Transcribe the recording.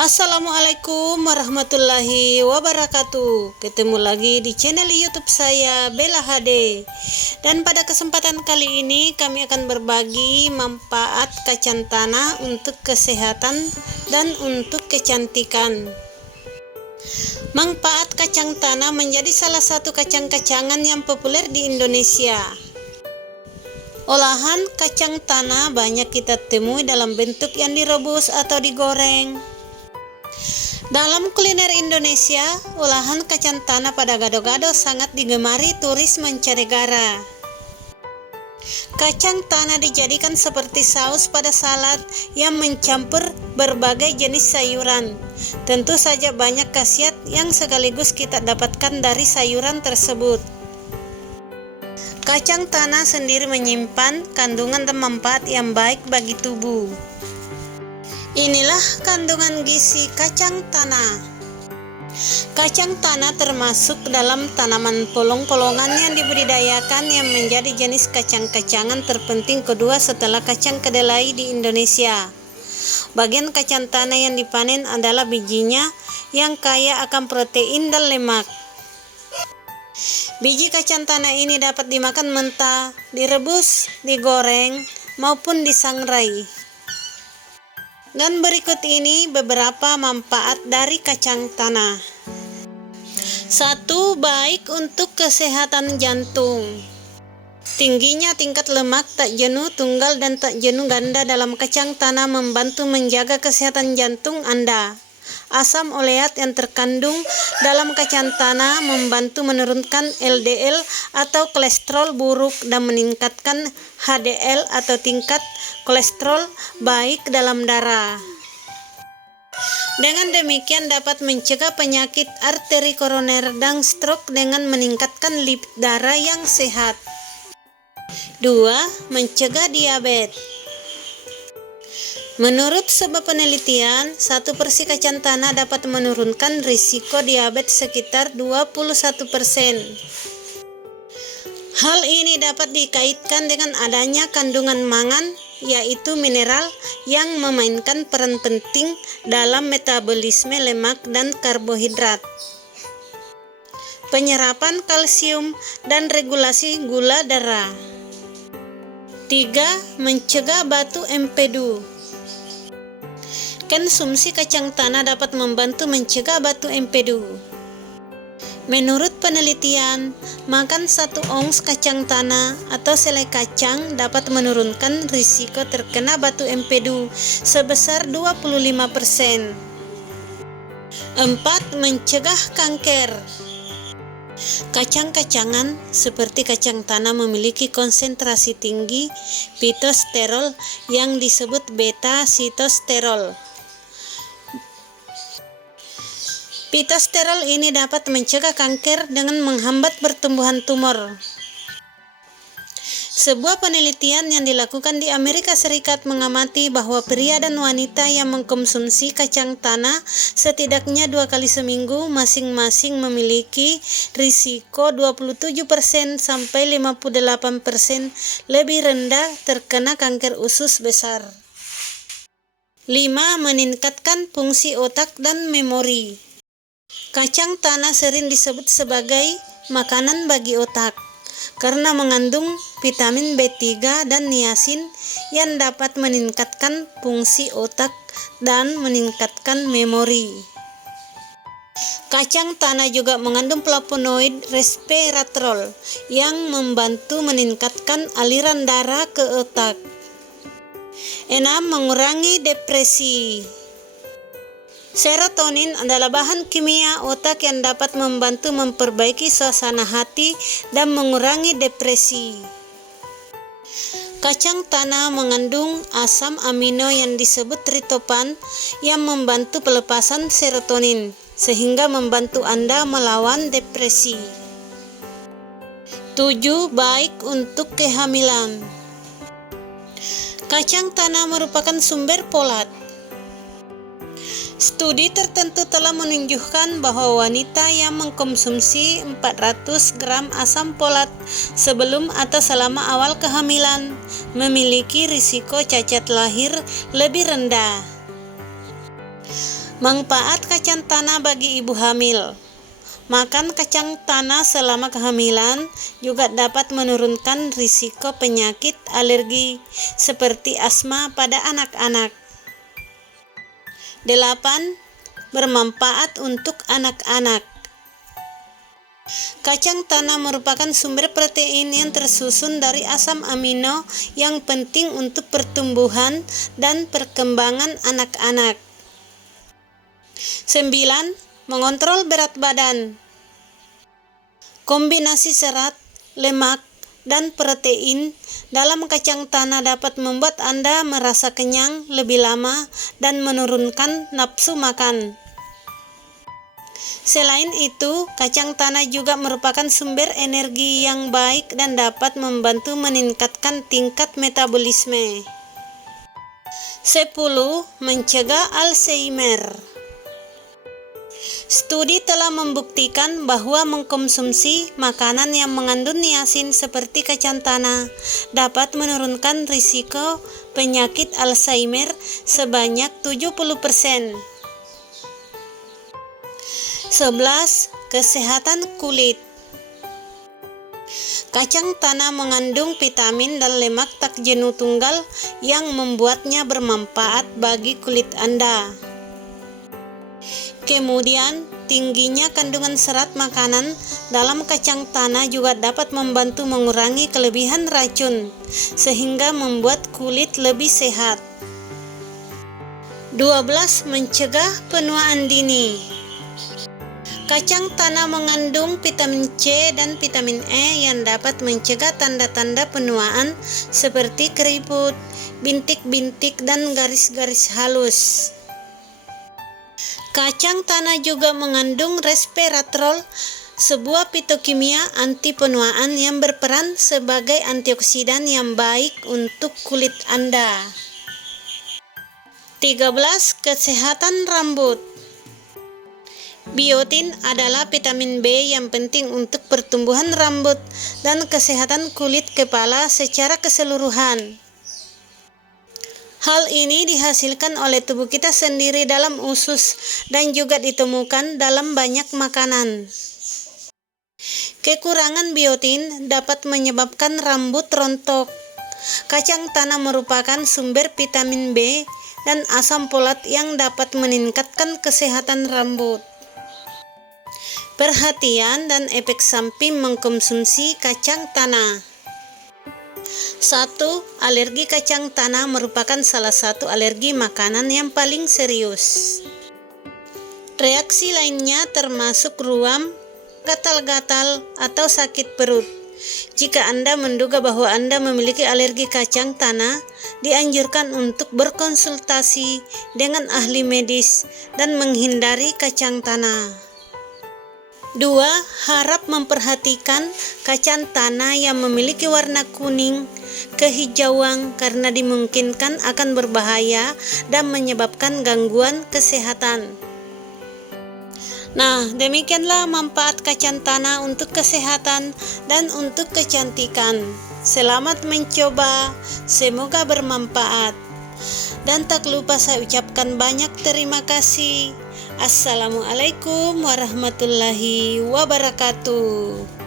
Assalamualaikum warahmatullahi wabarakatuh. Ketemu lagi di channel YouTube saya, Bella HD. Dan pada kesempatan kali ini kami akan berbagi manfaat kacang tanah untuk kesehatan dan untuk kecantikan. Manfaat kacang tanah menjadi salah satu kacang-kacangan yang populer di Indonesia. Olahan kacang tanah banyak kita temui dalam bentuk yang direbus atau digoreng. Dalam kuliner Indonesia, olahan kacang tanah pada gado-gado sangat digemari turis mancanegara. Kacang tanah dijadikan seperti saus pada salad yang mencampur berbagai jenis sayuran. Tentu saja banyak khasiat yang sekaligus kita dapatkan dari sayuran tersebut. Kacang tanah sendiri menyimpan kandungan dan manfaat yang baik bagi tubuh. Inilah kandungan gizi kacang tanah. Kacang tanah termasuk dalam tanaman polong-polongan yang dibudidayakan yang menjadi jenis kacang-kacangan terpenting kedua setelah kacang kedelai di Indonesia. Bagian kacang tanah yang dipanen adalah bijinya yang kaya akan protein dan lemak. Biji kacang tanah ini dapat dimakan mentah, direbus, digoreng, maupun disangrai. Dan berikut ini beberapa manfaat dari kacang tanah. 1. Baik untuk kesehatan jantung. Tingginya tingkat lemak tak jenuh tunggal dan tak jenuh ganda dalam kacang tanah membantu menjaga kesehatan jantung Anda. Asam oleat yang terkandung dalam kacang tanah membantu menurunkan LDL atau kolesterol buruk dan meningkatkan HDL atau tingkat kolesterol baik dalam darah. Dengan demikian dapat mencegah penyakit arteri koroner dan stroke dengan meningkatkan lipid darah yang sehat. 2. Mencegah diabetes. Menurut sebuah penelitian, 1 porsi kacang tanah dapat menurunkan risiko diabetes sekitar 21%. Hal ini dapat dikaitkan dengan adanya kandungan mangan, yaitu mineral yang memainkan peran penting dalam metabolisme lemak dan karbohidrat, penyerapan kalsium, dan regulasi gula darah. 3. Mencegah batu empedu. Konsumsi kacang tanah dapat membantu mencegah batu empedu. Menurut penelitian, makan 1 ons kacang tanah atau selai kacang dapat menurunkan risiko terkena batu empedu sebesar 25%. 4. Mencegah kanker. Kacang-kacangan seperti kacang tanah memiliki konsentrasi tinggi fitosterol yang disebut beta-sitosterol. Fitosterol ini dapat mencegah kanker dengan menghambat pertumbuhan tumor. Sebuah penelitian yang dilakukan di Amerika Serikat mengamati bahwa pria dan wanita yang mengkonsumsi kacang tanah setidaknya 2 kali seminggu masing-masing memiliki risiko 27% sampai 58% lebih rendah terkena kanker usus besar. 5. Meningkatkan fungsi otak dan memori. Kacang tanah sering disebut sebagai makanan bagi otak karena mengandung vitamin B3 dan niacin yang dapat meningkatkan fungsi otak dan meningkatkan memori. Kacang tanah juga mengandung flavonoid resveratrol yang membantu meningkatkan aliran darah ke otak. 6. Mengurangi depresi. Serotonin adalah bahan kimia otak yang dapat membantu memperbaiki suasana hati dan mengurangi depresi. Kacang tanah mengandung asam amino yang disebut triptofan yang membantu pelepasan serotonin, sehingga membantu Anda melawan depresi. 7. Baik untuk kehamilan. Kacang tanah merupakan sumber folat. Studi tertentu telah menunjukkan bahwa wanita yang mengkonsumsi 400 gram asam folat sebelum atau selama awal kehamilan memiliki risiko cacat lahir lebih rendah. Manfaat kacang tanah bagi ibu hamil. Makan kacang tanah selama kehamilan juga dapat menurunkan risiko penyakit alergi seperti asma pada anak-anak. 8. Bermanfaat untuk anak-anak. Kacang tanah merupakan sumber protein yang tersusun dari asam amino yang penting untuk pertumbuhan dan perkembangan anak-anak. 9. Mengontrol berat badan. Kombinasi serat, lemak, dan protein dalam kacang tanah dapat membuat Anda merasa kenyang lebih lama dan menurunkan nafsu makan. Selain itu, kacang tanah juga merupakan sumber energi yang baik dan dapat membantu meningkatkan tingkat metabolisme. 10. Mencegah Alzheimer. Studi telah membuktikan bahwa mengkonsumsi makanan yang mengandung niacin seperti kacang tanah dapat menurunkan risiko penyakit Alzheimer sebanyak 70%. 11. Kesehatan kulit. Kacang tanah mengandung vitamin dan lemak tak jenuh tunggal yang membuatnya bermanfaat bagi kulit Anda. Kemudian, tingginya kandungan serat makanan dalam kacang tanah juga dapat membantu mengurangi kelebihan racun, sehingga membuat kulit lebih sehat. 12. Mencegah penuaan dini. Kacang tanah mengandung vitamin C dan vitamin E yang dapat mencegah tanda-tanda penuaan seperti keriput, bintik-bintik, dan garis-garis halus. Kacang tanah juga mengandung resveratrol, sebuah fitokimia anti penuaan yang berperan sebagai antioksidan yang baik untuk kulit Anda. 13. Kesehatan rambut. Biotin adalah vitamin B yang penting untuk pertumbuhan rambut dan kesehatan kulit kepala secara keseluruhan. Hal ini dihasilkan oleh tubuh kita sendiri dalam usus dan juga ditemukan dalam banyak makanan. Kekurangan biotin dapat menyebabkan rambut rontok. Kacang tanah merupakan sumber vitamin B dan asam folat yang dapat meningkatkan kesehatan rambut. Perhatian dan efek samping mengkonsumsi kacang tanah. 1. Alergi kacang tanah merupakan salah satu alergi makanan yang paling serius. Reaksi lainnya termasuk ruam, gatal-gatal, atau sakit perut. Jika Anda menduga bahwa Anda memiliki alergi kacang tanah, dianjurkan untuk berkonsultasi dengan ahli medis dan menghindari kacang tanah. 2. Harap memperhatikan kacang tanah yang memiliki warna kuning, kehijauan karena dimungkinkan akan berbahaya dan menyebabkan gangguan kesehatan. Nah, demikianlah manfaat kacang tanah untuk kesehatan dan untuk kecantikan. Selamat mencoba, semoga bermanfaat. Dan tak lupa saya ucapkan banyak terima kasih. Assalamualaikum warahmatullahi wabarakatuh.